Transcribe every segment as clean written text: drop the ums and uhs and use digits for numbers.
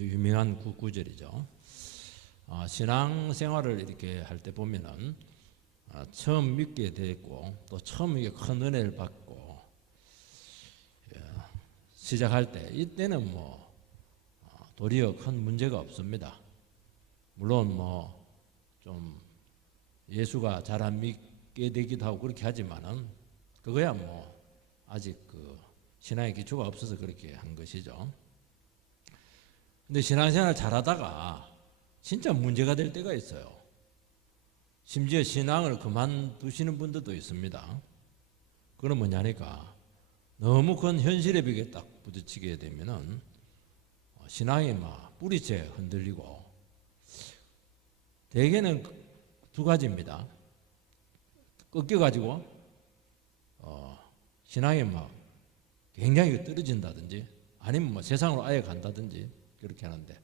아주 유명한 구절이죠. 신앙생활을 이렇게 할 때 보면은 처음 믿게 됐고 또 처음 이게 큰 은혜를 받고 시작할 때 이때는 뭐 도리어 큰 문제가 없습니다. 물론 뭐 좀 예수가 잘 안 믿게 되기도 하고 그렇게 하지만은 그거야 뭐 아직 그 신앙의 기초가 없어서 그렇게 한 것이죠. 근데 신앙생활 잘하다가 진짜 문제가 될 때가 있어요. 심지어 신앙을 그만두시는 분들도 있습니다. 그건 뭐냐니까 너무 큰 현실의 벽에 딱 부딪히게 되면은 신앙이 막 뿌리째 흔들리고 대개는 두 가지입니다. 꺾여가지고 신앙이 막 굉장히 떨어진다든지 아니면 뭐 세상으로 아예 간다든지 그렇게 하는데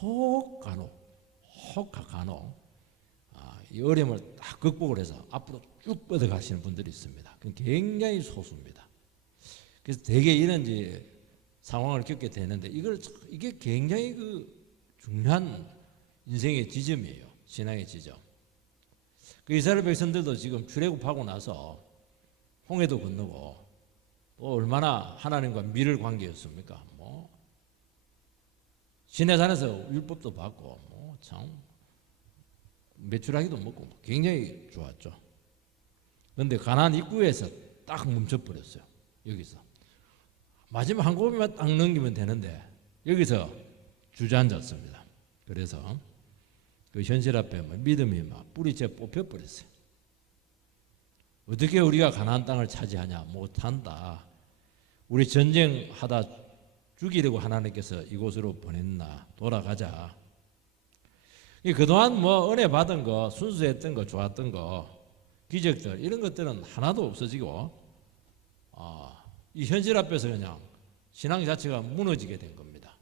혹 간혹 이 어려움을 딱 극복을 해서 앞으로 쭉 뻗어가시는 분들이 있습니다. 그건 굉장히 소수입니다. 그래서 대개 이런 이제 상황을 겪게 되는데 이게 굉장히 그 중요한 인생의 지점이에요. 신앙의 지점. 그 이스라엘 백성들도 지금 출애굽하고 나서 홍해도 건너고 또 얼마나 하나님과 밀을 관계였습니까? 뭐 시내산에서 율법도 받고 뭐 참 메추라기도 먹고 굉장히 좋았죠. 그런데 가나안 입구에서 딱 멈춰버렸어요. 여기서 마지막 한 고비만 딱 넘기면 되는데 여기서 주저앉았습니다. 그래서 그 현실 앞에 믿음이 막 뿌리째 뽑혀버렸어요. 어떻게 우리가 가나안 땅을 차지하냐? 못한다. 우리 전쟁하다 죽이려고 하나님께서 이곳으로 보냈나? 돌아가자. 그동안 뭐 은혜 받은 거, 순수했던 거, 좋았던 거, 기적들 이런 것들은 하나도 없어지고 이 현실 앞에서 그냥 신앙 자체가 무너지게 된 겁니다.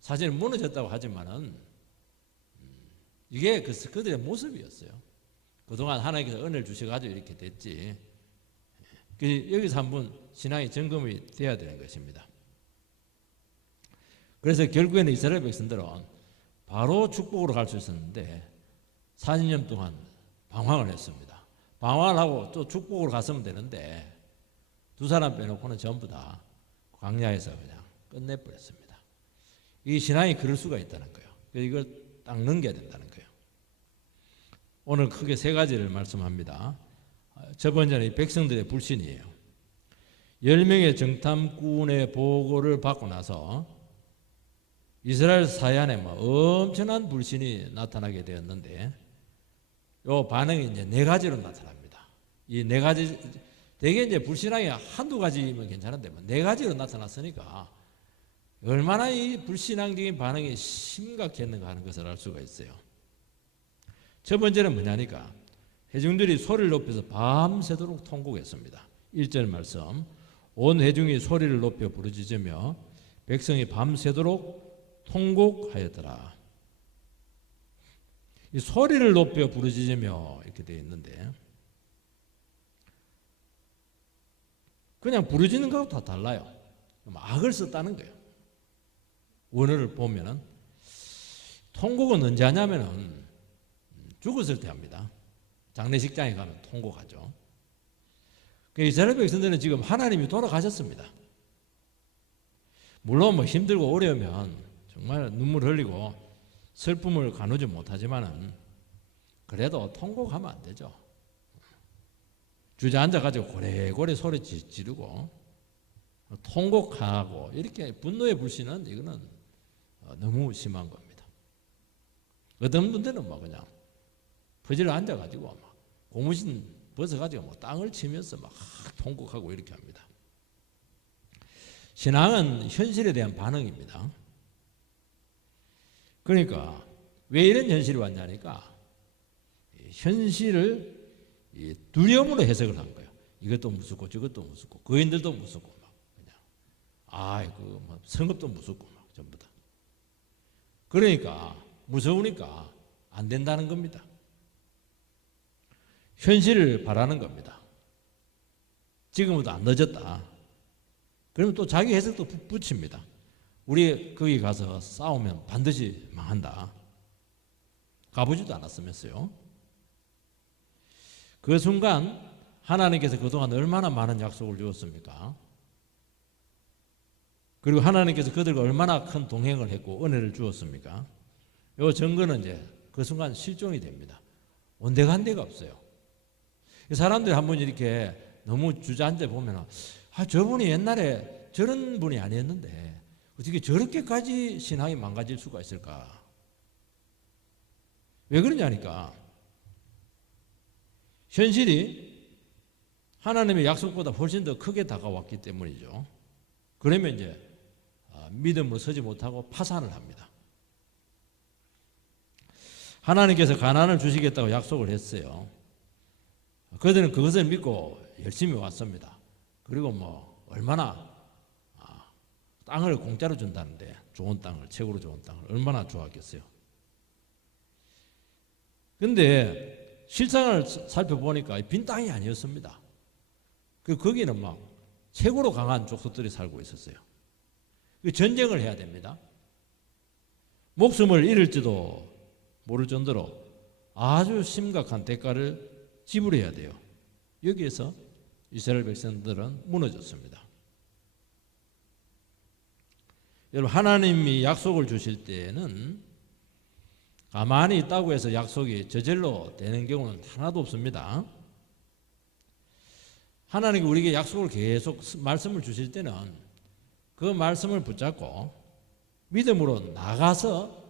사실 무너졌다고 하지만은 이게 그들의 모습이었어요. 그동안 하나님께서 은혜를 주셔가지고 이렇게 됐지. 여기서 한번 신앙이 점검이 돼야 되는 것입니다. 그래서 결국에는 이스라엘 백성들은 바로 축복으로 갈 수 있었는데 40년 동안 방황을 했습니다. 방황을 하고 또 축복으로 갔으면 되는데 두 사람 빼놓고는 전부 다 광야에서 그냥 끝내버렸습니다. 이 신앙이 그럴 수가 있다는 거예요. 이걸 딱 넘겨야 된다는 거예요. 오늘 크게 세 가지를 말씀합니다. 첫 번째는 백성들의 불신이에요. 10명의 정탐꾼의 보고를 받고 나서 이스라엘 사이안에 엄청난 불신이 나타나게 되었는데 이 반응이 이제 네 가지로 나타납니다. 이 네 가지 대개 이제 불신앙이 한두 가지면 괜찮은데 네 가지로 나타났으니까 얼마나 이 불신앙적인 반응이 심각했는가 하는 것을 알 수가 있어요. 첫 번째는 뭐냐니까 회중들이 소리를 높여서 밤새도록 통곡했습니다. 1절 말씀 온 회중이 소리를 높여 부르짖으며 백성이 밤새도록 통곡하였더라. 이 소리를 높여 부르짖으며 이렇게 되어 있는데 그냥 부르짖는 것하고 다 달라요. 악을 썼다는 거예요. 원어를 보면은 통곡은 언제 하냐면은 죽었을 때 합니다. 장례식장에 가면 통곡하죠. 이스라엘 백성들은 지금 하나님이 돌아가셨습니다. 물론 뭐 힘들고 어려우면 정말 눈물 흘리고 슬픔을 가누지 못하지만은 그래도 통곡하면 안 되죠. 주저앉아가지고 고래고래 소리 지르고 통곡하고 이렇게 분노의 불신은 이거는 너무 심한 겁니다. 어떤 분들은 뭐 그냥 퍼질러 앉아가지고 막 고무신 벗어가지고 뭐 땅을 치면서 막 통곡하고 이렇게 합니다. 신앙은 현실에 대한 반응입니다. 그러니까 왜 이런 현실이 왔냐니까 현실을 두려움으로 해석을 한 거예요. 이것도 무섭고 저것도 무섭고 거인들도 무섭고 막 그냥 아이고 뭐 성읍도 무섭고 막 전부 다. 그러니까 무서우니까 안 된다는 겁니다. 현실을 바라는 겁니다. 지금부터 안 늦었다. 그러면 또 자기 해석도 붙입니다. 우리 거기 가서 싸우면 반드시 망한다. 가보지도 않았으면서요. 그 순간 하나님께서 그동안 얼마나 많은 약속을 주었습니까? 그리고 하나님께서 그들과 얼마나 큰 동행을 했고 은혜를 주었습니까? 이 증거는 이제 그 순간 실종이 됩니다. 온데간데가 없어요. 사람들이 한번 이렇게 너무 주저앉아 보면 저분이 옛날에 저런 분이 아니었는데 어떻게 저렇게까지 신앙이 망가질 수가 있을까? 왜 그러냐니까 현실이 하나님의 약속보다 훨씬 더 크게 다가왔기 때문이죠. 그러면 이제 믿음으로 서지 못하고 파산을 합니다. 하나님께서 가나안을 주시겠다고 약속을 했어요. 그들은 그것을 믿고 열심히 왔습니다. 그리고 뭐 얼마나 땅을 공짜로 준다는데 좋은 땅을, 최고로 좋은 땅을 얼마나 좋아하겠어요. 근데 실상을 살펴보니까 빈 땅이 아니었습니다. 거기는 막 최고로 강한 족속들이 살고 있었어요. 전쟁을 해야 됩니다. 목숨을 잃을지도 모를 정도로 아주 심각한 대가를 지불해야 돼요. 여기에서 이스라엘 백성들은 무너졌습니다. 여러분, 하나님이 약속을 주실 때에는 가만히 있다고 해서 약속이 저절로 되는 경우는 하나도 없습니다. 하나님이 우리에게 약속을 계속 말씀을 주실 때는 그 말씀을 붙잡고 믿음으로 나가서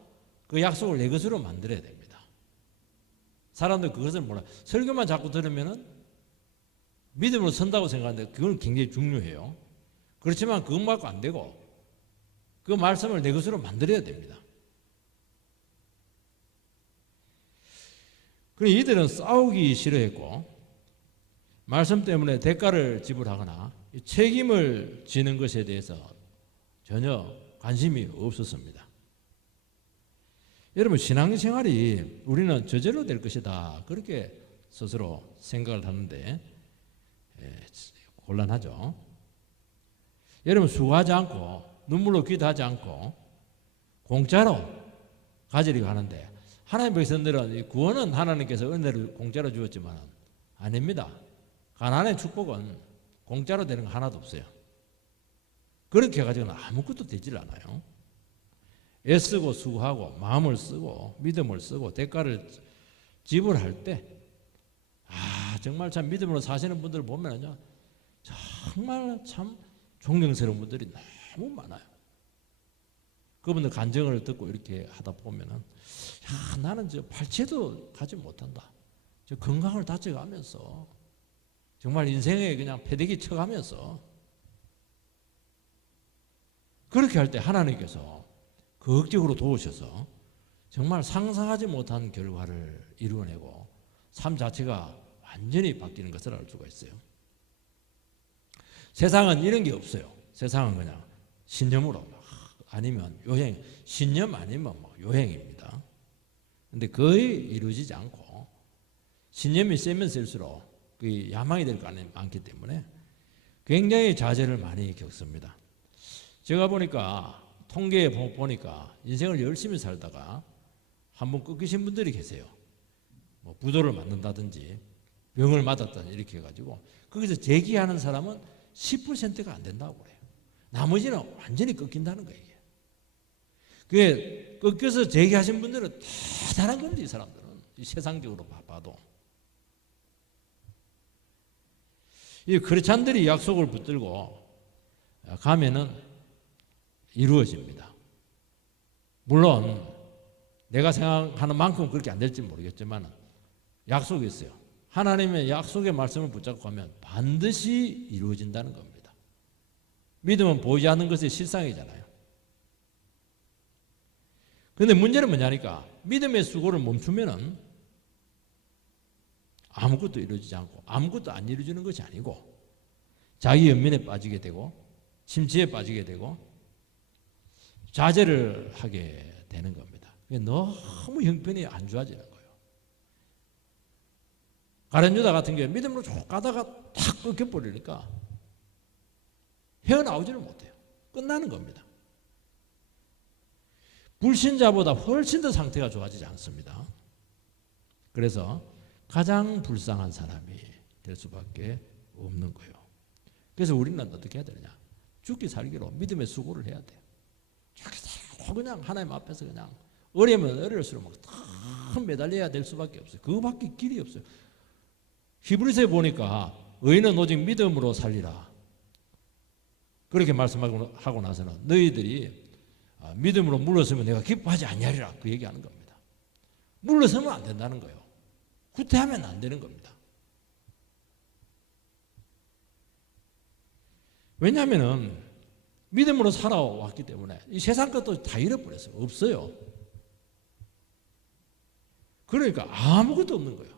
그 약속을 내 것으로 만들어야 됩니다. 사람들 그것을 몰라요. 설교만 자꾸 들으면은 믿음으로 선다고 생각하는데 그건 굉장히 중요해요. 그렇지만 그것 말고 안 되고 그 말씀을 내 것으로 만들어야 됩니다. 그럼 이들은 싸우기 싫어했고 말씀 때문에 대가를 지불하거나 책임을 지는 것에 대해서 전혀 관심이 없었습니다. 여러분, 신앙생활이 우리는 저절로 될 것이다 그렇게 스스로 생각을 하는데 곤란하죠. 여러분, 수고하지 않고 눈물로 기도하지 않고 공짜로 가지려고 하는데 하나님 백성들은 구원은 하나님께서 은혜를 공짜로 주었지만 아닙니다. 가나안의 축복은 공짜로 되는 거 하나도 없어요. 그렇게 해가지고는 아무것도 되질 않아요. 애쓰고 수고하고 마음을 쓰고 믿음을 쓰고 대가를 지불할 때 정말 참 믿음으로 사시는 분들 보면요 정말 참 존경스러운 분들이 너무 많아요. 그분들 간증을 듣고 이렇게 하다 보면은 나는 저 팔찌도 가지 못한다. 저 건강을 다쳐가면서 정말 인생에 그냥 패대기 쳐가면서 그렇게 할 때 하나님께서 극적으로 도우셔서 정말 상상하지 못한 결과를 이루어내고 삶 자체가 완전히 바뀌는 것을 알 수가 있어요. 세상은 이런 게 없어요. 세상은 그냥 신념으로 아니면 요행, 신념 아니면 요행입니다. 근데 거의 이루어지지 않고 신념이 세면 셀수록 그 야망이 될 거 많기 때문에 굉장히 좌절을 많이 겪습니다. 제가 보니까 통계에 보니까 인생을 열심히 살다가 한번 끊기신 분들이 계세요. 부도를 맞는다든지 병을 맞았다든지 이렇게 해가지고 거기서 재기하는 사람은 10%가 안 된다고 그래요. 나머지는 완전히 끊긴다는 거예요. 그게 끊겨서 재기하신 분들은 대단한 건데 이 사람들은 세상적으로 봐도 이 크리스찬들이 약속을 붙들고 가면은 이루어집니다. 물론 내가 생각하는 만큼 그렇게 안 될지 모르겠지만 약속이 있어요. 하나님의 약속의 말씀을 붙잡고 가면 반드시 이루어진다는 겁니다. 믿음은 보이지 않는 것의 실상이잖아요. 그런데 문제는 뭐냐니까 믿음의 수고를 멈추면은 아무것도 이루어지지 않고 아무것도 안 이루어지는 것이 아니고 자기 연민에 빠지게 되고 심취에 빠지게 되고 좌절을 하게 되는 겁니다. 너무 형편이 안 좋아지는 거예요. 가룟 유다 같은 경우에 믿음으로 쭉 가다가 탁 끊겨버리니까 헤어나오지를 못해요. 끝나는 겁니다. 불신자보다 훨씬 더 상태가 좋아지지 않습니다. 그래서 가장 불쌍한 사람이 될 수밖에 없는 거예요. 그래서 우리는 어떻게 해야 되느냐? 죽기 살기로 믿음의 수고를 해야 돼요. 죽기 살기로 그냥 하나님 앞에서 그냥 어려면 어려울수록 막 다 매달려야 될 수밖에 없어요. 그거밖에 길이 없어요. 히브리서에 보니까 의인은 오직 믿음으로 살리라. 그렇게 말씀하고 나서는 너희들이 믿음으로 물러서면 내가 기뻐하지 않냐리라 그 얘기하는 겁니다. 물러서면 안 된다는 거예요. 후퇴하면 안 되는 겁니다. 왜냐하면 믿음으로 살아왔기 때문에 이 세상 것도 다 잃어버렸어요. 없어요. 그러니까 아무것도 없는 거예요.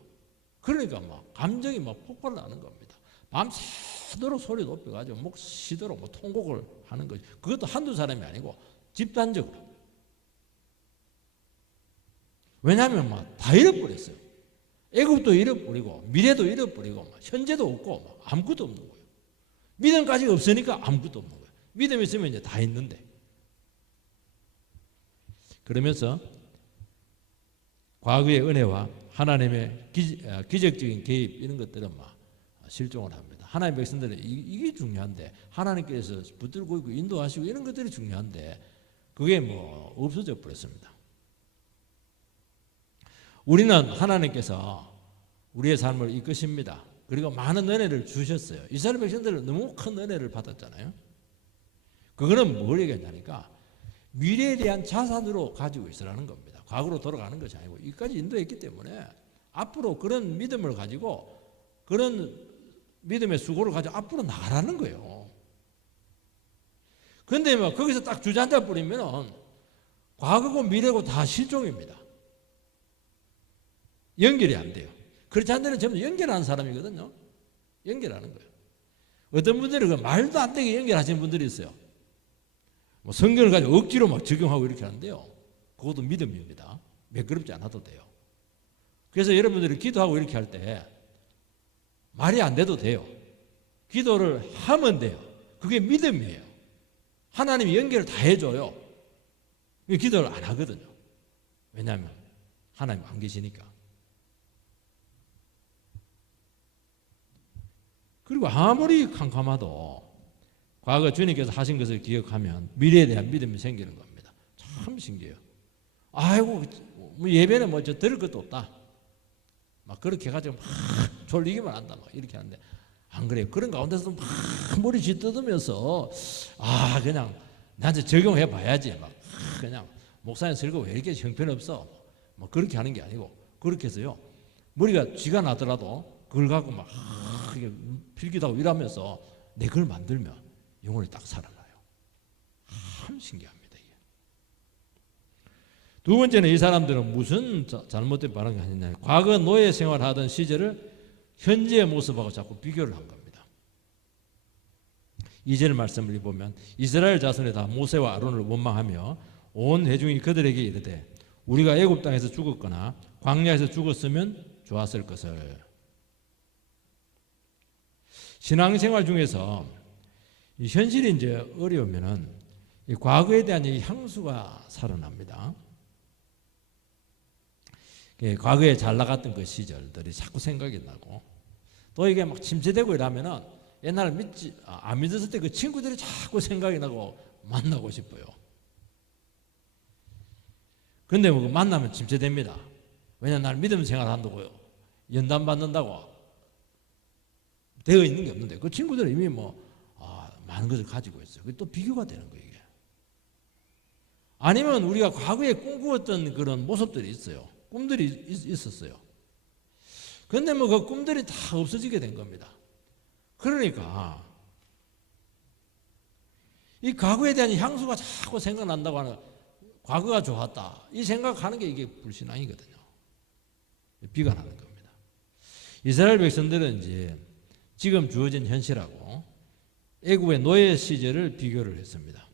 그러니까 막 감정이 막 폭발나는 겁니다. 밤새도록 소리 높여가지고 목 쉬도록 뭐 통곡을 하는 거죠. 그것도 한두 사람이 아니고 집단적으로. 왜냐하면 막 다 잃어버렸어요. 애굽도 잃어버리고 미래도 잃어버리고 막 현재도 없고 막 아무것도 없는 거예요. 믿음까지 없으니까 아무것도 없는 거예요. 믿음이 있으면 이제 다 있는데. 그러면서 과거의 은혜와 하나님의 기적적인 개입 이런 것들은 막 실종을 합니다. 하나님의 백성들은 이게 중요한데 하나님께서 붙들고 있고 인도하시고 이런 것들이 중요한데 그게 뭐 없어져 버렸습니다. 우리는 하나님께서 우리의 삶을 이끄십니다. 그리고 많은 은혜를 주셨어요. 이스라엘 백성들은 너무 큰 은혜를 받았잖아요. 그거는 뭘 얘기하냐니까 미래에 대한 자산으로 가지고 있으라는 겁니다. 과거로 돌아가는 것이 아니고 이까지 인도했기 때문에 앞으로 그런 믿음을 가지고 그런 믿음의 수고를 가지고 앞으로 나가라는 거예요. 그런데 뭐 거기서 딱 주저앉아 버리면 과거고 미래고 다 실종입니다. 연결이 안 돼요. 그렇지 않으면 전부 연결하는 사람이거든요. 연결하는 거예요. 어떤 분들은 그 말도 안 되게 연결하시는 분들이 있어요. 뭐 성경을 가지고 억지로 막 적용하고 이렇게 하는데요. 그것도 믿음입니다. 매끄럽지 않아도 돼요. 그래서 여러분들이 기도하고 이렇게 할 때 말이 안 돼도 돼요. 기도를 하면 돼요. 그게 믿음이에요. 하나님이 연결을 다 해줘요. 기도를 안 하거든요. 왜냐하면 하나님 안 계시니까. 그리고 아무리 캄캄해도 과거 주님께서 하신 것을 기억하면 미래에 대한 믿음이 생기는 겁니다. 참 신기해요. 아이고 뭐 예배는 뭐 저 들을 것도 없다. 막 그렇게 해가지고 막 졸리기만 한다. 막 이렇게 하는데 안 그래요. 그런 가운데서도 막 머리 쥐뜯으면서 그냥 나한테 적용해 봐야지. 막 그냥 목사님 설교 왜 이렇게 형편없어? 뭐 그렇게 하는 게 아니고 그렇게 해서요. 머리가 쥐가 나더라도 그걸 갖고 막 필기도 하고 이러면서 내 걸 만들면 영혼이 딱 살아나요. 참 신기합니다. 이게. 두 번째는 이 사람들은 무슨 잘못된 반응을 하느냐. 과거 노예 생활하던 시절을 현재의 모습하고 자꾸 비교를 한 겁니다. 2절 말씀을 보면 이스라엘 자손이 다 모세와 아론을 원망하며 온 회중이 그들에게 이르되 우리가 애굽 땅에서 죽었거나 광야에서 죽었으면 좋았을 것을. 신앙생활 중에서 이 현실이 이제 어려우면은 이 과거에 대한 이 향수가 살아납니다. 과거에 잘 나갔던 그 시절들이 자꾸 생각이 나고 또 이게 막 침체되고 이러면은 옛날에 안 믿었을 때 그 친구들이 자꾸 생각이 나고 만나고 싶어요. 근데 뭐 만나면 침체됩니다. 왜냐하면 나는 믿음 생활한다고요. 연단 받는다고 되어 있는 게 없는데 그 친구들은 이미 많은 것을 가지고 있어요. 그게 또 비교가 되는 거예요. 이게. 아니면 우리가 과거에 꿈꾸었던 그런 모습들이 있어요. 꿈들이 있었어요. 그런데 뭐 그 꿈들이 다 없어지게 된 겁니다. 그러니까 이 과거에 대한 향수가 자꾸 생각난다고 하는 과거가 좋았다. 이 생각하는 게 이게 불신앙이거든요. 비관하는 겁니다. 이스라엘 백성들은 이제 지금 주어진 현실하고 애굽의 노예 시절을 비교를 했습니다.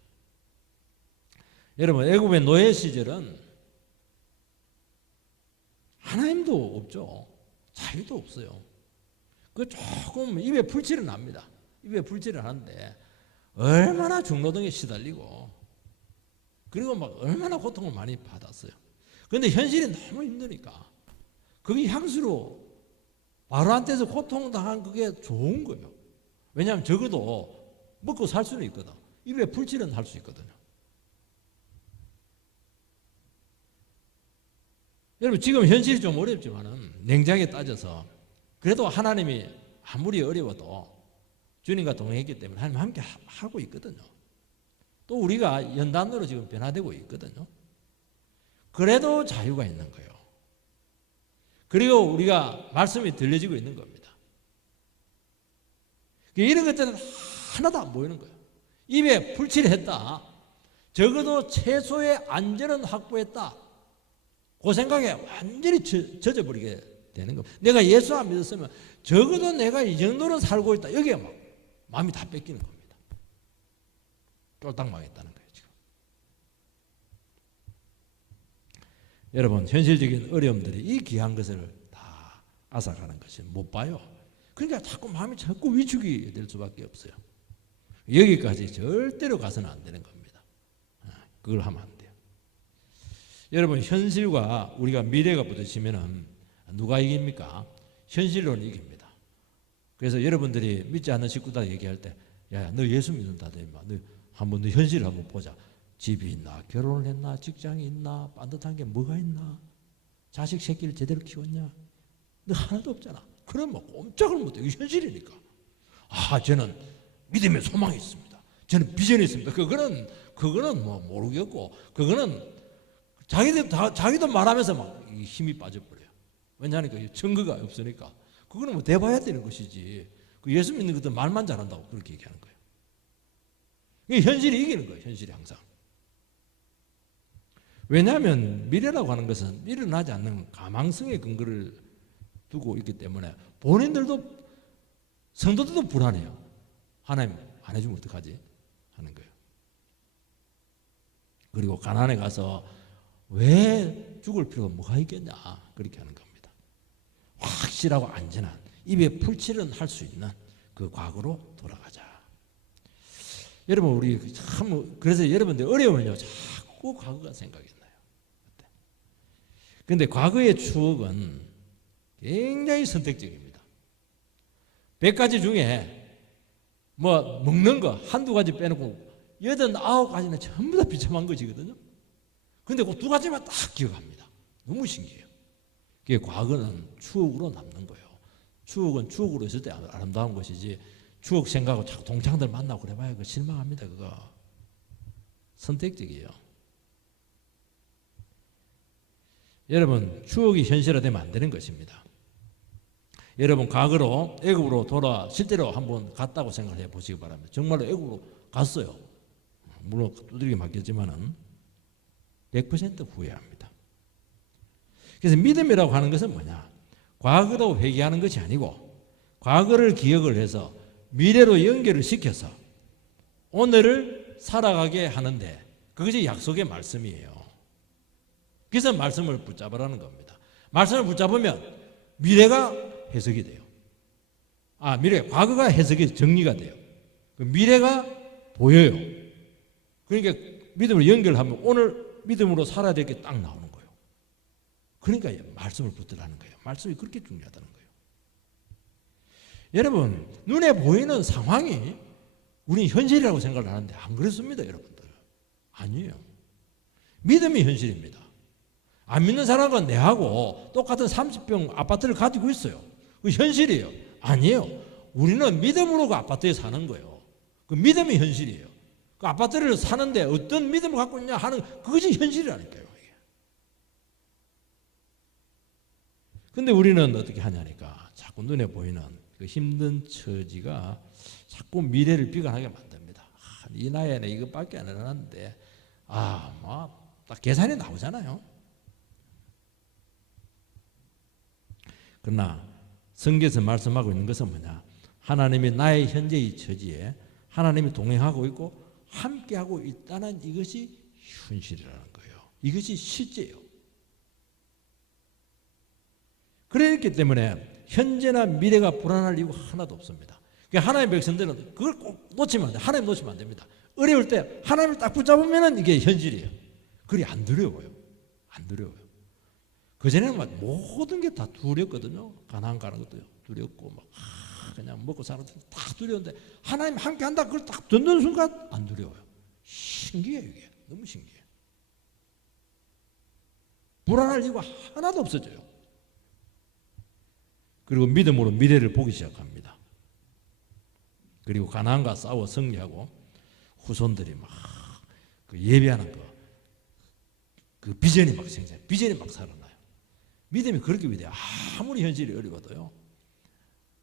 여러분, 애굽의 노예 시절은 하나님도 없죠. 자유도 없어요. 그 조금 입에 풀칠은 납니다. 입에 풀칠을 하는데 얼마나 중노동에 시달리고 그리고 막 얼마나 고통을 많이 받았어요. 그런데 현실이 너무 힘드니까 그게 향수로 바로한테서 고통당한 그게 좋은 거예요. 왜냐하면 적어도 먹고 살 수는 있거든. 입에 풀칠은 할 수 있거든요. 여러분 지금 현실이 좀 어렵지만은 냉정하게 따져서 그래도 하나님이 아무리 어려워도 주님과 동행했기 때문에 하나님 함께 하고 있거든요. 또 우리가 연단으로 지금 변화되고 있거든요. 그래도 자유가 있는 거예요. 그리고 우리가 말씀이 들려지고 있는 겁니다. 이런 것들은 하나도 안 보이는 거예요. 입에 풀칠했다. 적어도 최소의 안전은 확보했다. 그 생각에 완전히 젖어버리게 되는 겁니다. 내가 예수 안 믿었으면 적어도 내가 이 정도는 살고 있다. 여기에 막 마음이 다 뺏기는 겁니다. 쫄딱 망했다는 거예요, 지금. 여러분, 현실적인 어려움들이 이 귀한 것을 다 앗아가는 것이 못 봐요. 그러니까 자꾸 마음이 자꾸 위축이 될 수밖에 없어요. 여기까지 절대로 가서는 안 되는 겁니다. 그걸 하면 안 돼요. 여러분, 현실과 우리가 미래가 부딪히면은 누가 이깁니까? 현실론이 이깁니다. 그래서 여러분들이 믿지 않는 식구들 얘기할 때, 야, 너 예수 믿는다더니 너 한번 너 현실을 한번 보자. 집이 있나, 결혼을 했나, 직장이 있나, 반듯한 게 뭐가 있나, 자식 새끼를 제대로 키웠냐? 너 하나도 없잖아. 그러면 꼼짝을 못해. 이게 현실이니까. 아, 저는 믿음의 소망이 있습니다. 저는 비전이 있습니다. 그거는 뭐 모르겠고, 그거는 자기도 말하면서 막 힘이 빠져버려요. 왜냐하니까 증거가 없으니까. 그거는 뭐 대봐야 되는 것이지. 그 예수 믿는 것도 말만 잘한다고 그렇게 얘기하는 거예요. 이게 현실이 이기는 거예요. 현실이 항상. 왜냐하면 미래라고 하는 것은 일어나지 않는 가망성의 근거를 두고 있기 때문에 본인들도 성도들도 불안해요. 하나님 안 해주면 어떡하지? 하는 거예요. 그리고 가나안에 가서 왜 죽을 필요가 뭐가 있겠냐? 그렇게 하는 겁니다. 확실하고 안전한 입에 풀칠은 할 수 있는 그 과거로 돌아가자. 여러분 우리 참 그래서 여러분들 어려우면요 자꾸 과거가 생각이 나요. 그런데 과거의 추억은 굉장히 선택적입니다. 100가지 중에 뭐 먹는 거 한두 가지 빼놓고 89가지는 전부 다 비참한 것이거든요. 그런데 그 두 가지만 딱 기억합니다. 너무 신기해요. 그게 과거는 추억으로 남는 거예요. 추억은 추억으로 있을 때 아름다운 것이지 추억 생각하고 자꾸 동창들 만나고 그래봐야 그거 실망합니다. 그거 선택적이에요. 여러분 추억이 현실화되면 안 되는 것입니다. 여러분 과거로 애굽으로 돌아 실제로 한번 갔다고 생각해 보시기 바랍니다. 정말로 애굽으로 갔어요. 물론 두드리게 맡겼지만은 100% 후회합니다. 그래서 믿음이라고 하는 것은 뭐냐? 과거로 회개하는 것이 아니고 과거를 기억을 해서 미래로 연결을 시켜서 오늘을 살아가게 하는데 그것이 약속의 말씀이에요. 그래서 말씀을 붙잡으라는 겁니다. 말씀을 붙잡으면 미래가 해석이 돼요. 과거가 해석이 정리가 돼요. 미래가 보여요. 그러니까 믿음을 연결하면 오늘 믿음으로 살아야 될 게 딱 나오는 거예요. 그러니까 말씀을 붙들라는 거예요. 말씀이 그렇게 중요하다는 거예요. 여러분 눈에 보이는 상황이 우리 현실이라고 생각을 하는데 안 그렇습니다. 여러분들 아니에요. 믿음이 현실입니다. 안 믿는 사람은 내하고 똑같은 30평 아파트를 가지고 있어요. 그 현실이에요. 아니에요. 우리는 믿음으로 그 아파트에 사는 거예요. 그 믿음이 현실이에요. 그 아파트를 사는데 어떤 믿음을 갖고 있냐 하는 그것이 현실이라니까요. 근데 우리는 어떻게 하냐니까 자꾸 눈에 보이는 그 힘든 처지가 자꾸 미래를 비관하게 만듭니다. 이 나이에는 이것밖에 안 일어났는데 딱 계산이 나오잖아요. 그러나 성경에서 말씀하고 있는 것은 뭐냐? 하나님이 나의 현재의 처지에 하나님이 동행하고 있고 함께하고 있다는 이것이 현실이라는 거예요. 이것이 실제예요. 그렇기 때문에 현재나 미래가 불안할 이유가 하나도 없습니다. 그러니까 하나님의 백성들은 그걸 꼭 놓치면 안 돼요. 하나님 놓치면 안 됩니다. 어려울 때 하나님을 딱 붙잡으면 이게 현실이에요. 그리 안 두려워요. 안 두려워요. 그전에는 막 모든 게 다 두렵거든요. 가난 가는 것도 두렵고 막 그냥 먹고 사는 것도 다 두려운데 하나님 함께 한다 그걸 딱 듣는 순간 안 두려워요. 신기해요. 이게 너무 신기해요. 불안할 이유가 하나도 없어져요. 그리고 믿음으로 미래를 보기 시작합니다. 그리고 가나안과 싸워 승리하고 후손들이 막 그 예배하는 그 비전이 막 생겨요. 비전이 막 살아나요. 믿음이 그렇게 위대해요. 아무리 현실이 어려워도요.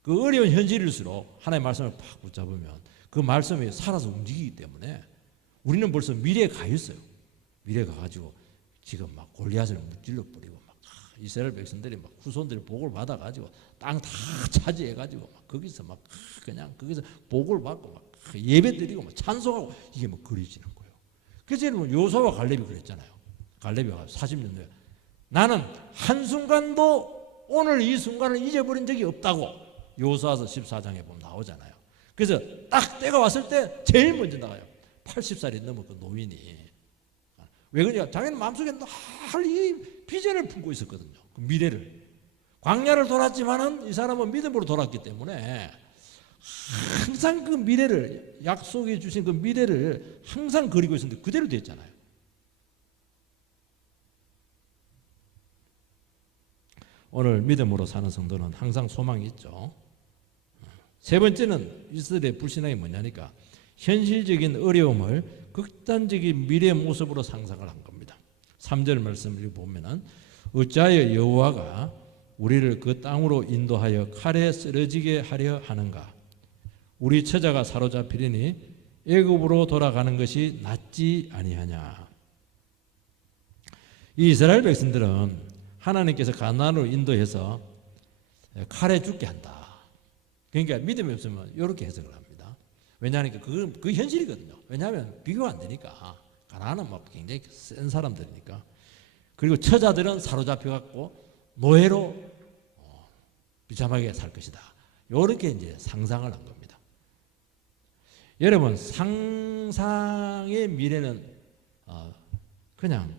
그 어려운 현실일수록 하나님의 말씀을 팍 붙잡으면 그 말씀이 살아서 움직이기 때문에 우리는 벌써 미래에 가 있어요. 미래에 가가지고 지금 막 골리앗을 무찔러 뿌리고 막 이스라엘 백성들이 막 후손들이 복을 받아가지고 땅 다 차지해가지고 막 거기서 막 그냥 거기서 복을 받고 막 예배 드리고 막 찬송하고 이게 뭐 그려지는 거예요. 그래서 여러분 요수아와 갈렙이 그랬잖아요. 갈렙이가 40년 후에 나는 한순간도 오늘 이 순간을 잊어버린 적이 없다고 요수아서 14장에 보면 나오잖아요. 그래서 딱 때가 왔을 때 제일 먼저 나가요. 80살이 넘은 그 노인이. 왜 그러냐? 자기는 마음속에 늘 이 비전을 품고 있었거든요. 그 미래를. 광야를 돌았지만은 이 사람은 믿음으로 돌았기 때문에 항상 그 미래를 약속해 주신 그 미래를 항상 그리고 있었는데 그대로 됐잖아요. 오늘 믿음으로 사는 성도는 항상 소망이 있죠. 세 번째는 이스라엘의 불신앙이 뭐냐니까 현실적인 어려움을 극단적인 미래의 모습으로 상상을 한 겁니다. 3절 말씀을 보면은 어찌하여 여호와가 우리를 그 땅으로 인도하여 칼에 쓰러지게 하려 하는가? 우리 처자가 사로잡히리니 애굽으로 돌아가는 것이 낫지 아니하냐? 이 이스라엘 백성들은 하나님께서 가나안으로 인도해서 칼에 죽게 한다. 그러니까 믿음이 없으면 이렇게 해석을 합니다. 왜냐하면 그 현실이거든요. 왜냐하면 비교가 안 되니까. 가나안은 막 굉장히 센 사람들이니까. 그리고 처자들은 사로잡혀갖고 노예로 비참하게 살 것이다. 이렇게 이제 상상을 한 겁니다. 여러분 상상의 미래는 그냥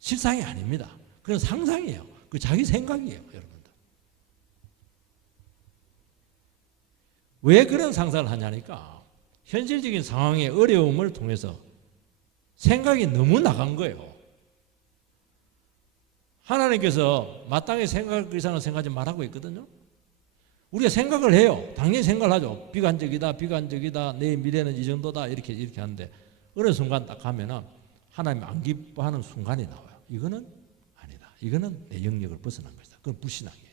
실상이 아닙니다. 그건 상상이에요. 그 자기 생각이에요, 여러분들. 왜 그런 상상을 하냐니까 현실적인 상황의 어려움을 통해서 생각이 너무 나간 거예요. 하나님께서 마땅히 생각할 그 이상은 생각하지 말라고 했거든요. 우리가 생각을 해요. 당연히 생각을 하죠. 비관적이다, 비관적이다, 내 미래는 이 정도다 이렇게 하는데 어느 순간 딱 가면은 하나님 안 기뻐하는 순간이 나와요. 이거는 아니다. 이거는 내 영역을 벗어난 것이다. 그건 불신앙이에요.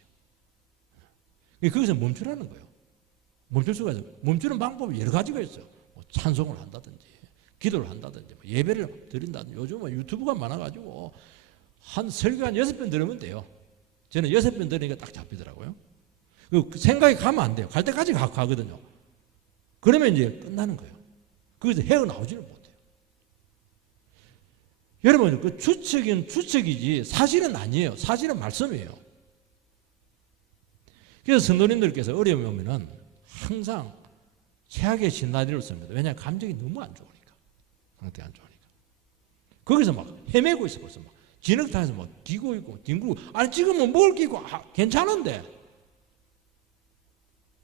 거기서 멈추라는 거예요. 멈출 수가 있어요. 멈추는 방법이 여러 가지가 있어요. 뭐 찬송을 한다든지, 기도를 한다든지, 뭐 예배를 드린다든지. 요즘은 유튜브가 많아가지고 한 설교 한 6번 들으면 돼요. 저는 6번 들으니까 딱 잡히더라고요. 그 생각이 가면 안 돼요. 갈 때까지 가거든요. 그러면 이제 끝나는 거예요. 거기서 헤어나오지를 못해요. 여러분, 그 추측은 추측이지 사실은 아니에요. 사실은 말씀이에요. 그래서 성도님들께서 어려움이 오면은 항상 최악의 시나리오를 씁니다. 왜냐하면 감정이 너무 안 좋으니까. 상태가 안 좋으니까. 거기서 막 헤매고 있어 벌써 막. 진흙탕에서 막 기고 있고 뒹굴고 아니 지금은 뭘 기고 괜찮은데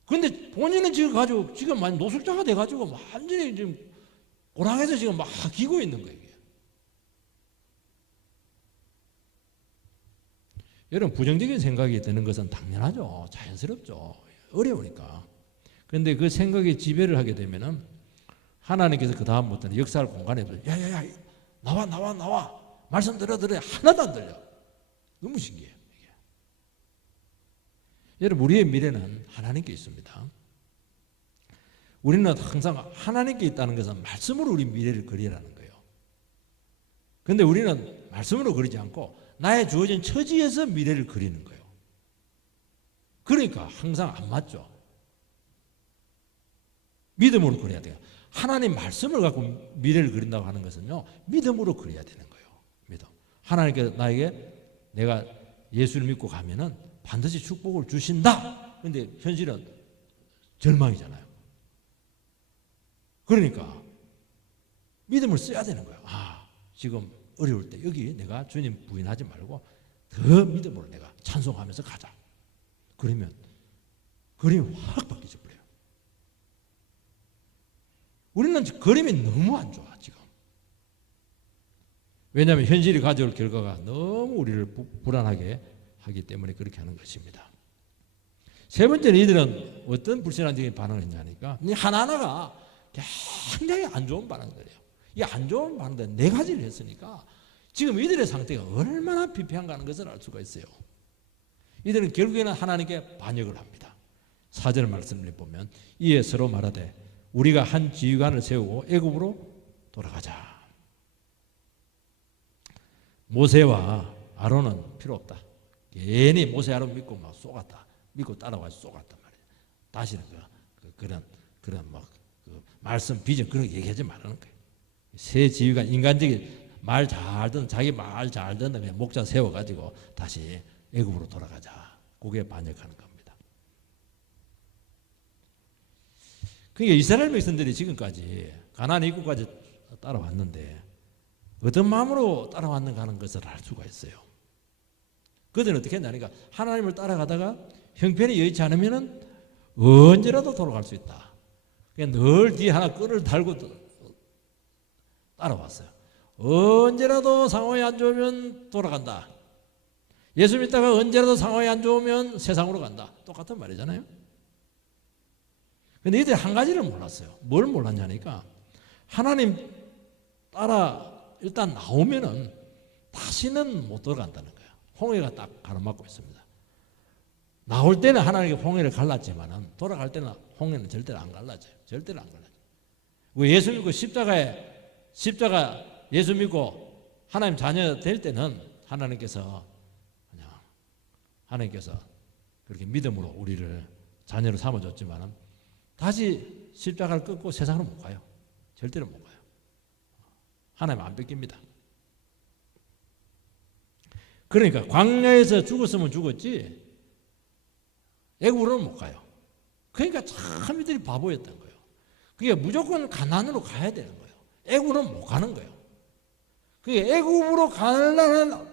근데 본인은 지금 가지고 지금 많이 노숙자가 돼가지고 완전히 지금 오랑해서 지금 막 기고 있는 거예요. 이게. 여러분 부정적인 생각이 드는 것은 당연하죠. 자연스럽죠. 어려우니까. 그런데 그 생각에 지배를 하게 되면은 하나님께서 그 다음부터는 역사할 공간에 야야야 나와 말씀 들어 하나도 안 들려. 너무 신기해요. 이게. 여러분 우리의 미래는 하나님께 있습니다. 우리는 항상 하나님께 있다는 것은 말씀으로 우리 미래를 그리라는 거예요. 그런데 우리는 말씀으로 그리지 않고 나의 주어진 처지에서 미래를 그리는 거예요. 그러니까 항상 안 맞죠. 믿음으로 그려야 돼요. 하나님 말씀을 갖고 미래를 그린다고 하는 것은요. 믿음으로 그려야 되는 거예요. 믿음. 하나님께서 나에게 내가 예수를 믿고 가면은 반드시 축복을 주신다. 그런데 현실은 절망이잖아요. 그러니까 믿음을 써야 되는 거예요. 아, 지금 어려울 때 여기 내가 주님 부인하지 말고 더 믿음으로 내가 찬송하면서 가자. 그러면 그림이 확 바뀌어 버려요. 우리는 그림이 너무 안 좋아 지금. 왜냐하면 현실이 가져올 결과가 너무 우리를 불안하게 하기 때문에 그렇게 하는 것입니다. 세 번째는 이들은 어떤 불신앙적인 반응을 했냐니까 하나하나가 굉장히 안 좋은 반응들이에요. 이 안 좋은 반응들 네 가지를 했으니까 지금 이들의 상태가 얼마나 비폐한가 하는 것을 알 수가 있어요. 이들은 결국에는 하나님께 반역을 합니다. 4절 말씀을 보면 이에 서로 말하되 우리가 한 지휘관을 세우고 애굽으로 돌아가자. 모세와 아론은 필요 없다. 괜히 모세 아론 믿고 막 쏘갔다. 믿고 따라와서 쏘갔단 말이에요. 다시는 그런 막 그 말씀 비전 그런 거 얘기하지 말라는 거예요. 새 지휘관 인간적인 말 잘 듣는 자기 말 잘 듣는 그냥 목자 세워가지고 다시 애굽으로 돌아가자. 그게 반역하는 겁니다. 그러니까 이스라엘 백성들이 지금까지 가나안 입구까지 따라왔는데 어떤 마음으로 따라왔는가 하는 것을 알 수가 있어요. 그들은 어떻게 했냐니까 하나님을 따라가다가 형편이 여의치 않으면 언제라도 돌아갈 수 있다. 그냥 늘 뒤에 하나 끈을 달고 따라왔어요. 언제라도 상황이 안 좋으면 돌아간다. 예수 믿다가 언제라도 상황이 안 좋으면 세상으로 간다. 똑같은 말이잖아요. 근데 이들이 한 가지를 몰랐어요. 뭘 몰랐냐니까 하나님 따라 일단 나오면은 다시는 못 돌아간다는 거예요. 홍해가 딱 가로막고 있습니다. 나올 때는 하나님께 홍해를 갈랐지만은 돌아갈 때는 홍해는 절대로 안 갈라져요. 절대로 안 갈라져요. 예수 믿고 십자가 예수 믿고 하나님 자녀 될 때는 하나님께서 그렇게 믿음으로 우리를 자녀로 삼아줬지만은 다시 십자가를 끊고 세상으로 못 가요. 절대로 못 가요. 하나님 안 뺏깁니다. 그러니까 광야에서 죽었으면 죽었지 애굽으로는 못 가요. 그러니까 참 이들이 바보였던 거예요. 그게 무조건 가나안으로 가야 되는 거예요. 애굽으로는 못 가는 거예요. 그게 애굽으로 가려고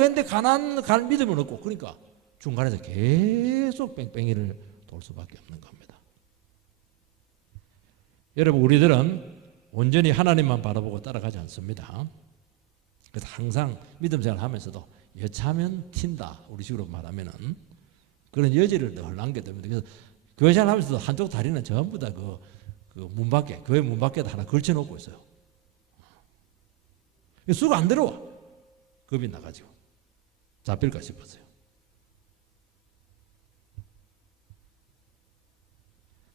했는데 가나안 갈 믿음은 없고 그러니까 중간에서 계속 뺑뺑이를 돌 수밖에 없는 겁니다. 여러분 우리들은 온전히 하나님만 바라보고 따라가지 않습니다. 그래서 항상 믿음 생활을 하면서도 여차하면 튄다. 우리 식으로 말하면은 그런 여지를 늘 남겨둡니다. 그래서 교회 생활 하면서도 한쪽 다리는 전부 다 문 밖에, 교회 문 밖에다 하나 걸쳐놓고 있어요. 쑥 안 들어와. 겁이 나가지고. 잡힐까 싶었어요.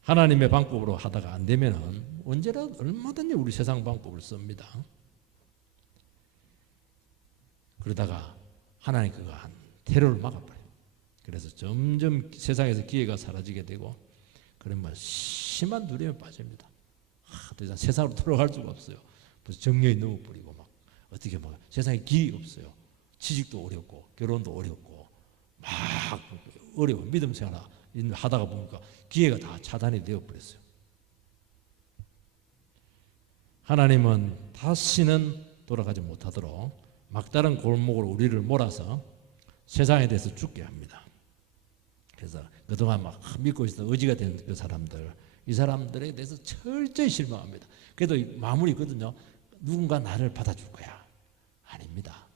하나님의 방법으로 하다가 안 되면은 언제나 얼마든지 우리 세상 방법을 씁니다. 그러다가 하나님 그거 한 테러를 막아버려요. 그래서 점점 세상에서 기회가 사라지게 되고 그러면 심한 두려움에 빠집니다. 더 이상 세상으로 돌아갈 수가 없어요. 벌써 정령이 너무 뿌리고 막 어떻게 막 세상에 기회가 없어요. 취직도 어렵고 결혼도 어렵고 막 어려워. 믿음 생활 하다가 보니까 기회가 다 차단이 되어버렸어요. 하나님은 다시는 돌아가지 못하도록 막다른 골목으로 우리를 몰아서 세상에 대해서 죽게 합니다. 그래서 그동안 막 믿고 있었던 의지가 된 그 사람들, 이 사람들에 대해서 철저히 실망합니다. 그래도 마무리 있거든요. 누군가 나를 받아줄 거야. 아닙니다.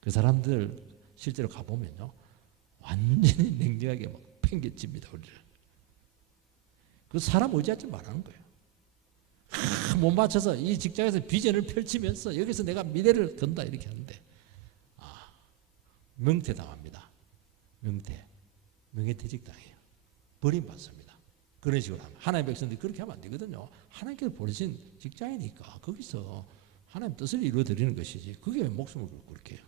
그 사람들 실제로 가보면요. 완전히 냉정하게 막 팽개칩니다. 우리를. 그 사람 의지하지 말라는 거예요. 못 맞춰서 이 직장에서 비전을 펼치면서 여기서 내가 미래를 건다 이렇게 하는데 명퇴당합니다. 명예퇴직당해요. 버림받습니다. 그런 식으로 하면 하나님의 백성들이 그렇게 하면 안 되거든요. 하나님께서 보내신 직장이니까 거기서 하나님 뜻을 이루어드리는 것이지 그게 왜 목숨을 걸고 그렇게 해요.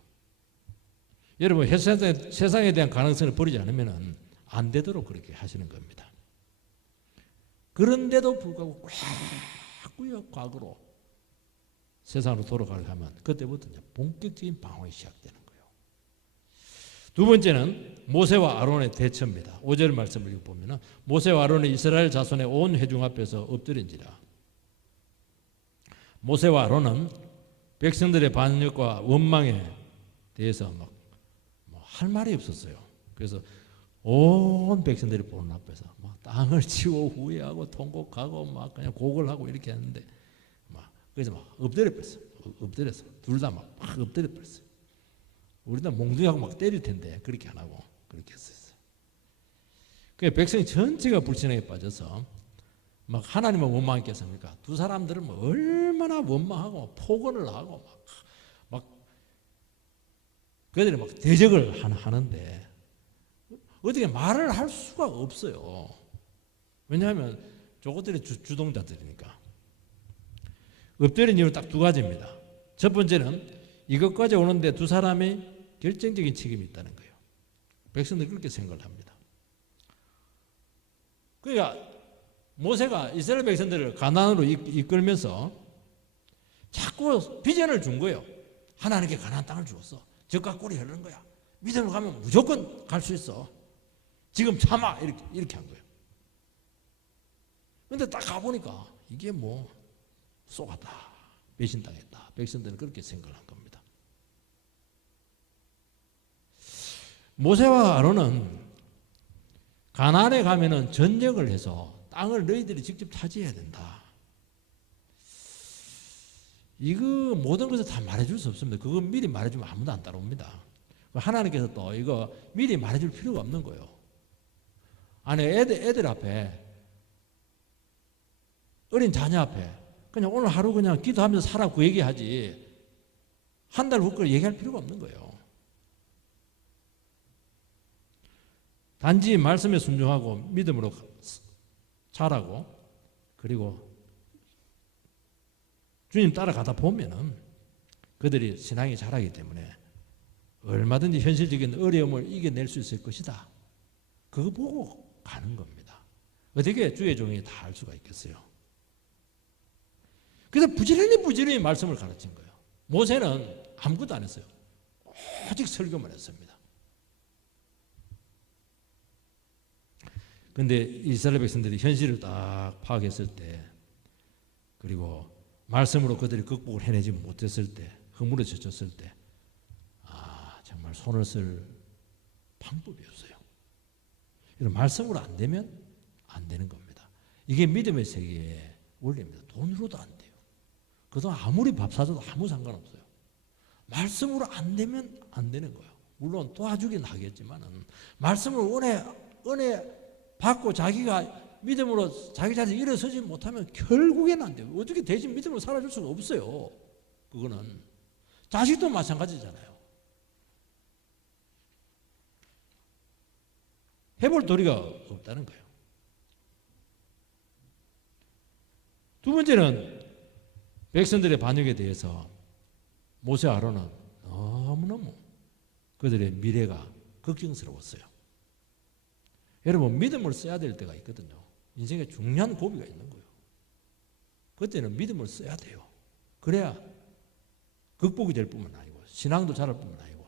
여러분 세상에 대한 가능성을 버리지 않으면 안 되도록 그렇게 하시는 겁니다. 그런데도 불구하고 꾸역 과거로 세상으로 돌아가려고 하면 그때부터 이제 본격적인 방황이 시작되는 거예요. 두 번째는 모세와 아론의 대처입니다. 5절 말씀을 보면 모세와 아론이 이스라엘 자손의 온 회중 앞에서 엎드린지라. 모세와 아론은 백성들의 반역과 원망에 대해서 막 할 말이 없었어요. 그래서 온 백성들이 보는 앞에서 막 땅을 치고 후회하고 통곡하고 막 그냥 곡을 하고 이렇게 했는데 막 그래서 막 엎드려 버렸어요. 엎드려서 둘 다 막 엎드려 버렸어요. 우리는 몽둥이하고 막 때릴 텐데 그렇게 안 하고 그렇게 했었어요. 그 백성이 전체가 불신앙에 빠져서 막 하나님을 원망했겠습니까? 두 사람들은 뭐 얼마나 원망하고 폭언을 하고 막 그들이 막 대적을 하는데 어떻게 말을 할 수가 없어요. 왜냐하면 저것들이 주동자들이니까. 엎드린 이유는 딱 두 가지입니다. 첫 번째는 이것까지 오는데 두 사람이 결정적인 책임이 있다는 거예요. 백성들이 그렇게 생각을 합니다. 그러니까 모세가 이스라엘 백성들을 가나안으로 이끌면서 자꾸 비전을 준 거예요. 하나님께 가나안 땅을 주었어. 적과 꼴이 흐르는 거야. 믿음으로 가면 무조건 갈 수 있어. 지금 참아. 이렇게 한 거예요. 그런데 딱 가보니까 이게 뭐 쏘갔다. 배신당했다. 백성들은 그렇게 생각을 한 겁니다. 모세와 아론은 가나안에 가면은 전역을 해서 땅을 너희들이 직접 차지해야 된다. 이거 모든 것을 다 말해줄 수 없습니다. 그거 미리 말해주면 아무도 안 따라옵니다. 하나님께서 또 이거 미리 말해줄 필요가 없는 거예요. 아니 애들 앞에 어린 자녀 앞에 그냥 오늘 하루 그냥 기도하면서 살아 그 얘기하지 한 달 후 걸 얘기할 필요가 없는 거예요. 단지 말씀에 순종하고 믿음으로 자라고 그리고 주님 따라가다 보면은 그들이 신앙이 자라기 때문에 얼마든지 현실적인 어려움을 이겨낼 수 있을 것이다. 그거 보고 가는 겁니다. 어떻게 주의 종이 다 할 수가 있겠어요? 그래서 부지런히 말씀을 가르친 거예요. 모세는 아무것도 안 했어요. 오직 설교만 했습니다. 그런데 이스라엘 백성들이 현실을 딱 파악했을 때 그리고 말씀으로 그들이 극복을 해내지 못했을 때 허물어졌을 때 정말 손을 쓸 방법이 없어요. 이런 말씀으로 안 되면 안 되는 겁니다. 이게 믿음의 세계의 원리입니다. 돈으로도 안 돼요. 그동안 아무리 밥 사줘도 아무 상관없어요. 말씀으로 안 되면 안 되는 거예요. 물론 도와주긴 하겠지만은 말씀을 은혜 받고 자기가 믿음으로 자기 자신 일어서지 못하면 결국에는 안 돼요. 어떻게 대신 믿음으로 살아줄 수가 없어요. 그거는 자식도 마찬가지잖아요. 해볼 도리가 없다는 거예요. 두 번째는 백성들의 반역에 대해서 모세 아론은 너무너무 그들의 미래가 걱정스러웠어요. 여러분 믿음을 써야 될 때가 있거든요. 인생에 중요한 고비가 있는 거예요. 그때는 믿음을 써야 돼요. 그래야 극복이 될 뿐만 아니고 신앙도 자랄 뿐만 아니고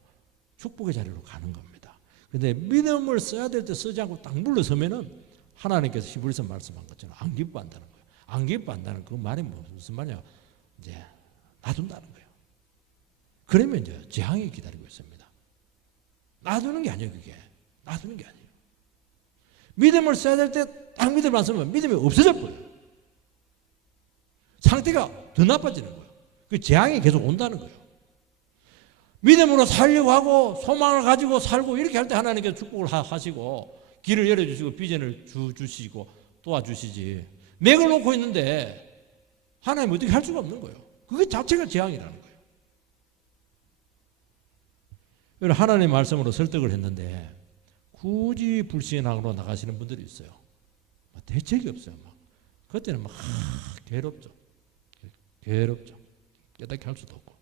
축복의 자리로 가는 겁니다. 그런데 믿음을 써야 될 때 쓰지 않고 딱 물러서면은 하나님께서 히브리서 말씀한 것처럼 안 기뻐한다는 거예요. 안 기뻐한다는 그 말이 무슨 말이냐? 이제 놔둔다는 거예요. 그러면 이제 재앙이 기다리고 있습니다. 놔두는 게 아니에요. 그게 놔두는 게 아니에요. 믿음을 써야 될 때 딱 믿음을 안 쓰면 믿음이 없어져 버려요. 상태가 더 나빠지는 거예요. 그 재앙이 계속 온다는 거예요. 믿음으로 살려고 하고 소망을 가지고 살고 이렇게 할 때 하나님께서 축복을 하시고 길을 열어주시고 비전을 주시고 도와주시지. 맥을 놓고 있는데 하나님 어떻게 할 수가 없는 거예요. 그게 자체가 재앙이라는 거예요. 하나님의 말씀으로 설득을 했는데 굳이 불신앙으로 나가시는 분들이 있어요. 대책이 없어요. 그때는 괴롭죠. 깨닫게 할 수도 없고.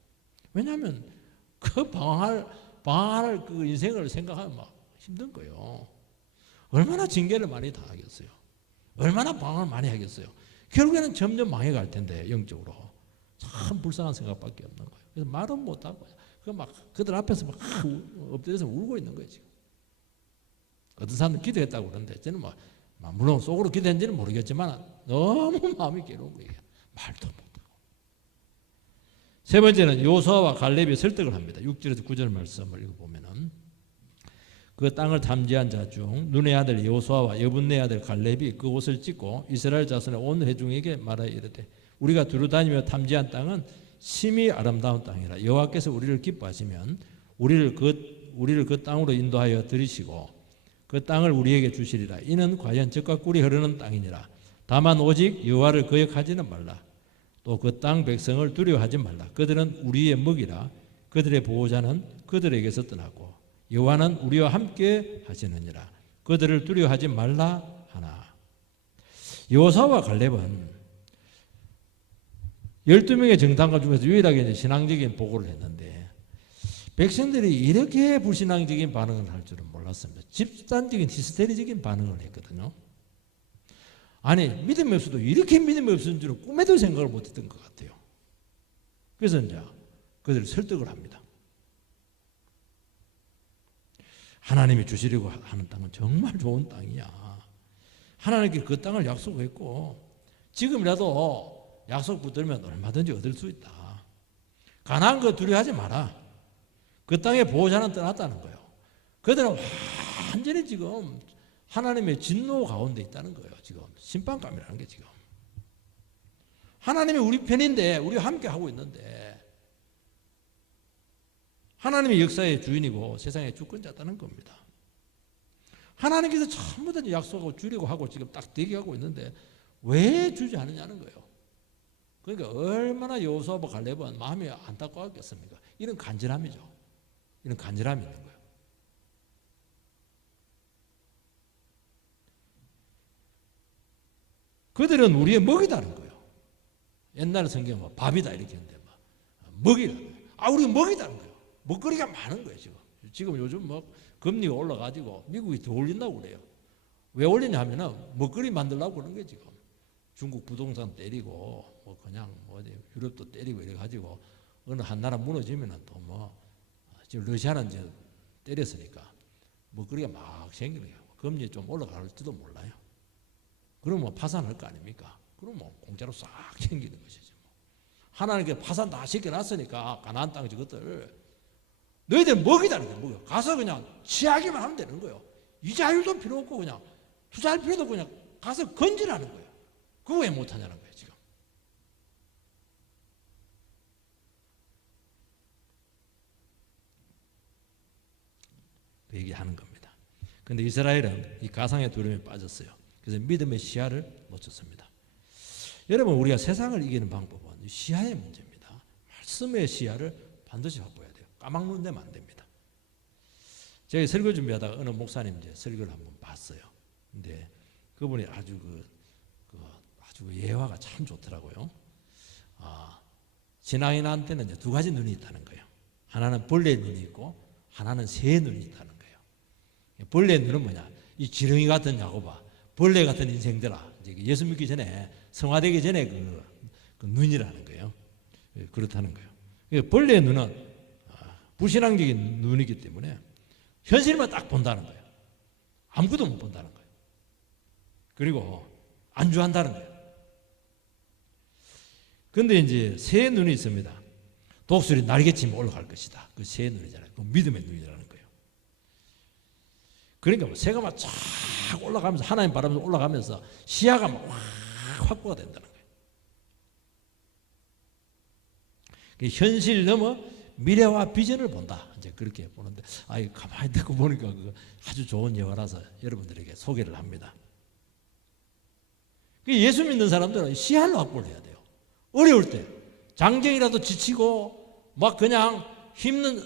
왜냐하면 그 방황할 그 인생을 생각하면 힘든 거예요. 얼마나 징계를 많이 당하겠어요. 얼마나 방황을 많이 하겠어요. 결국에는 점점 망해갈 텐데 영적으로 참 불쌍한 생각밖에 없는 거예요. 그래서 말은 못하고 그들 앞에서 엎드려서 울고 있는 거예요. 지금. 어떤 사람은 기도했다고 그러는데 저는 물론 속으로 기도했는지는 모르겠지만 너무 마음이 괴로운 거예요. 말도 못하고. 세 번째는 여호수아와 갈렙이 설득을 합니다. 6절에서 9절 말씀을 읽어보면은 그 땅을 탐지한 자 중 눈의 아들 여호수아와 여분네 아들 갈렙이 그 옷을 찢고 이스라엘 자손의 온 회중에게 말하여 이르되 우리가 두루다니며 탐지한 땅은 심히 아름다운 땅이라 여호와께서 우리를 기뻐하시면 우리를 그 땅으로 인도하여 들이시고 그 땅을 우리에게 주시리라. 이는 과연 젖과 꿀이 흐르는 땅이니라. 다만 오직 여호와를 거역하지는 말라. 또 그 땅 백성을 두려워하지 말라. 그들은 우리의 먹이라. 그들의 보호자는 그들에게서 떠나고 여호와는 우리와 함께 하시느니라. 그들을 두려워하지 말라 하나. 여호수아와 갈렙은 12명의 정탐관 중에서 유일하게 신앙적인 보고를 했는데 백성들이 이렇게 불신앙적인 반응을 할 줄은 몰랐습니다. 집단적인 히스테리적인 반응을 했거든요. 아니 믿음이 없어도 이렇게 믿음이 없는 줄은 꿈에도 생각을 못했던 것 같아요. 그래서 이제 그들을 설득을 합니다. 하나님이 주시려고 하는 땅은 정말 좋은 땅이야. 하나님께 그 땅을 약속했고 지금이라도 약속 붙들면 얼마든지 얻을 수 있다. 가나안 거 두려워하지 마라. 그 땅의 보호자는 떠났다는 거예요. 그들은 완전히 지금 하나님의 진노 가운데 있다는 거예요. 지금 심판감이라는 게 지금 하나님이 우리 편인데 우리와 함께 하고 있는데 하나님이 역사의 주인이고 세상의 주권자다는 겁니다. 하나님께서 전부 다 약속하고 주려고 하고 지금 딱 대기하고 있는데 왜 주지 않느냐는 거예요. 그러니까 얼마나 여호수아와 갈렙은 마음이 안타까웠겠습니까? 이런 간절함이죠. 이런 간절함이 있는 거예요. 그들은 우리의 먹이다는 거예요. 옛날 성경은 뭐 밥이다 이렇게 했는데 먹이라는 거예요. 우리가 먹이다는 거예요. 먹거리가 많은 거예요. 지금 요즘 뭐 금리가 올라가지고 미국이 더 올린다고 그래요. 왜 올리냐 하면은 먹거리 만들려고 그러는 거예요. 지금 중국 부동산 때리고 뭐 그냥 어디 유럽도 때리고 이래 가지고 어느 한 나라 무너지면은 또 뭐 지금 러시아는 이제 때렸으니까 먹거리가 막 생기는 거예요. 금리 좀 올라갈지도 몰라요. 그러면 파산할 거 아닙니까? 그러면 공짜로 싹 챙기는 것이죠. 하나님께 파산 다 시켜놨으니까 가나안 땅 저것들 너희들 먹이다는 거예요. 먹여. 가서 그냥 취하기만 하면 되는 거예요. 이자율도 필요 없고 그냥 투자할 필요도 없고 그냥 가서 건지라는 거예요. 그거 왜 못하냐는 거예요 지금. 그 얘기하는 겁니다. 그런데 이스라엘은 이 가상의 두려움에 빠졌어요. 그래서 믿음의 시야를 놓쳤습니다. 여러분 우리가 세상을 이기는 방법은 시야의 문제입니다. 말씀의 시야를 반드시 확보해야 돼요. 까막눈 되면 안 됩니다. 제가 설교 준비하다가 어느 목사님 이제 설교를 한번 봤어요. 근데 그분이 아주 아주 예화가 참 좋더라고요. 신앙인한테는 이제 두 가지 눈이 있다는 거예요. 하나는 벌레의 눈이 있고 하나는 새의 눈이 있다는 거예요. 벌레의 눈은 뭐냐? 이 지렁이 같은 야고바, 벌레 같은 인생들아. 예수 믿기 전에 성화되기 전에 그 눈이라는 거예요. 그렇다는 거예요. 벌레의 눈은 불신앙적인 눈이기 때문에 현실만 딱 본다는 거예요. 아무것도 못 본다는 거예요. 그리고 안주한다는 거예요. 그런데 이제 새의 눈이 있습니다. 독수리 날개치면 올라갈 것이다. 그 새의 눈이잖아요. 그 믿음의 눈이라는 거예요. 그러니까 뭐 새가 막 쫙 올라가면서 하나님 바라보면서 올라가면서 시야가 막 확보가 된다는 거예요. 현실 넘어 미래와 비전을 본다. 이제 그렇게 보는데, 가만히 듣고 보니까 아주 좋은 예화라서 여러분들에게 소개를 합니다. 예수 믿는 사람들은 시야를 확보를 해야 돼요. 어려울 때, 장정이라도 지치고, 막 그냥 힘든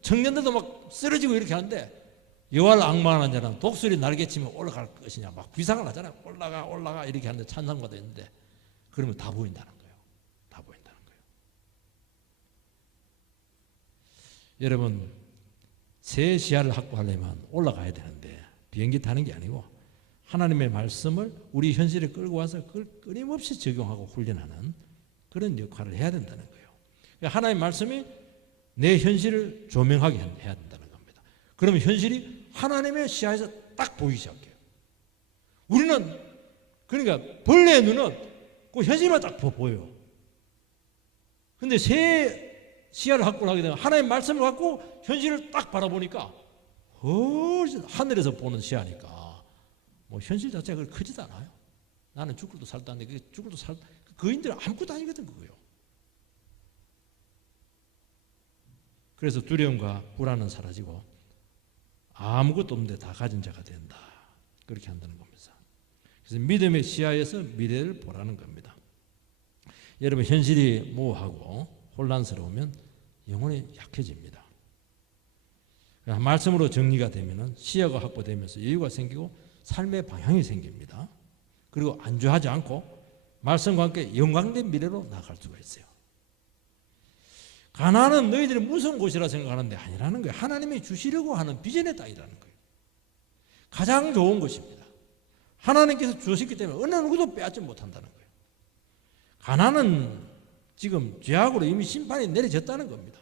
청년들도 막 쓰러지고 이렇게 하는데, 여호와를 앙망하는 자는 독수리 날개치면 올라갈 것이냐, 막 비상을 하잖아요. 올라가 이렇게 하는데 찬송가도 있는데, 그러면 다 보인다는 거예요. 다 보인다는 거예요. 여러분, 새 시야를 확보하려면 올라가야 되는데 비행기 타는 게 아니고 하나님의 말씀을 우리 현실에 끌고 와서 그걸 끊임없이 적용하고 훈련하는 그런 역할을 해야 된다는 거예요. 하나님의 말씀이 내 현실을 조명하게 해야 된다는 겁니다. 그러면 현실이 하나님의 시야에서 딱 보이기 시작해요. 우리는 그러니까 벌레의 눈은 그 현실만 딱 보여요. 근데 새 시야를 확보를 하게 되면 하나님의 말씀을 갖고 현실을 딱 바라보니까 훨씬 하늘에서 보는 시야니까 뭐 현실 자체가 그렇게 크지도 않아요. 나는 죽을도 살도 안 돼. 죽을도 살 거인들은 아무것도 아니거든 그거요. 그래서 두려움과 불안은 사라지고 아무것도 없는데 다 가진 자가 된다. 그렇게 한다는 겁니다. 그래서 믿음의 시야에서 미래를 보라는 겁니다. 여러분 현실이 모호하고 혼란스러우면 영혼이 약해집니다. 말씀으로 정리가 되면 시야가 확보되면서 여유가 생기고 삶의 방향이 생깁니다. 그리고 안주하지 않고 말씀과 함께 영광된 미래로 나아갈 수가 있어요. 가나안은 너희들이 무서운 곳이라 생각하는데 아니라는 거예요. 하나님이 주시려고 하는 비전의 땅이라는 거예요. 가장 좋은 것입니다. 하나님께서 주셨기 때문에 어느 누구도 빼앗지 못한다는 거예요. 가나안은 지금 죄악으로 이미 심판이 내려졌다는 겁니다.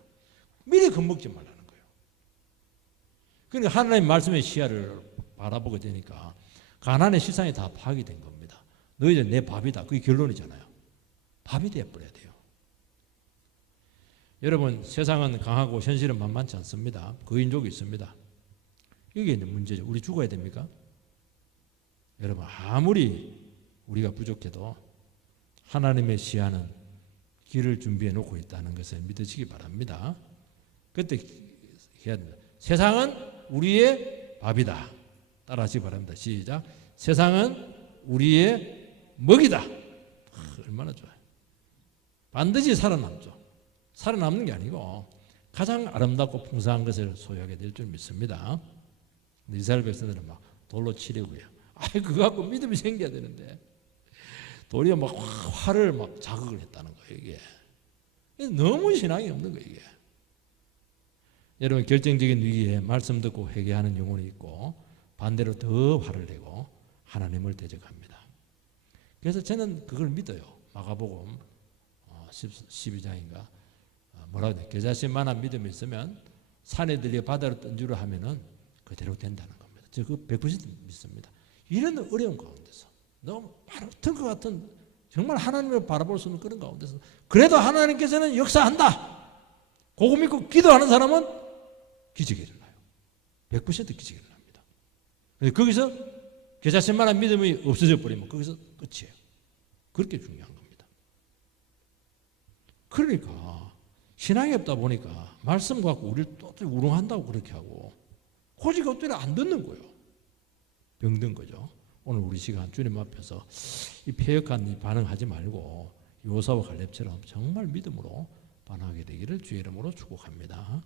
미리 겁먹지 말라는 거예요. 그러니까 하나님 말씀의 시야를 바라보게 되니까 가나안의 실상이 다 파악이 된 겁니다. 너희들 내 밥이다. 그게 결론이잖아요. 밥이 되어버려야 돼요. 여러분 세상은 강하고 현실은 만만치 않습니다. 거인족이 있습니다. 이게 이제 문제죠. 우리 죽어야 됩니까? 여러분 아무리 우리가 부족해도 하나님의 시야는 길을 준비해 놓고 있다는 것을 믿으시기 바랍니다. 그때 해야 됩니다. 세상은 우리의 밥이다. 따라하시기 바랍니다. 시작. 세상은 우리의 먹이다. 얼마나 좋아요. 반드시 살아남죠. 살아남는 게 아니고 가장 아름답고 풍성한 것을 소유하게 될 줄 믿습니다. 이스라엘 백성들은 막 돌로 치려고요. 그거 갖고 믿음이 생겨야 되는데 도리어 막 화를 막 자극을 했다는 거예요. 이게 너무 신앙이 없는 거예요. 이게 여러분 결정적인 위기에 말씀 듣고 회개하는 영혼이 있고 반대로 더 화를 내고 하나님을 대적합니다. 그래서 저는 그걸 믿어요. 마가복음 12장인가 뭐라고 해야 돼? 겨자씨만한 믿음이 있으면 산에 들려 바다로 던지려 하면은 그대로 된다는 겁니다. 저 그 100% 믿습니다. 이런 어려운 가운데서 너무 마르튼 것 같은 정말 하나님을 바라볼 수 없는 그런 가운데서 그래도 하나님께서는 역사한다. 그거 믿고 기도하는 사람은 기적이 일어나요. 100% 기적이 일어납니다. 거기서 겨자씨만한 믿음이 없어져 버리면 거기서 끝이에요. 그렇게 중요한 겁니다. 그러니까 신앙이 없다 보니까 말씀 갖고 우리를 또 우롱한다고 그렇게 하고 고지가 없더니 안 듣는 거예요. 병든 거죠. 오늘 우리 시간 주님 앞에서 이 패역한 이 반응하지 말고 요사와 갈렙처럼 정말 믿음으로 반응하게 되기를 주의 이름으로 축복합니다.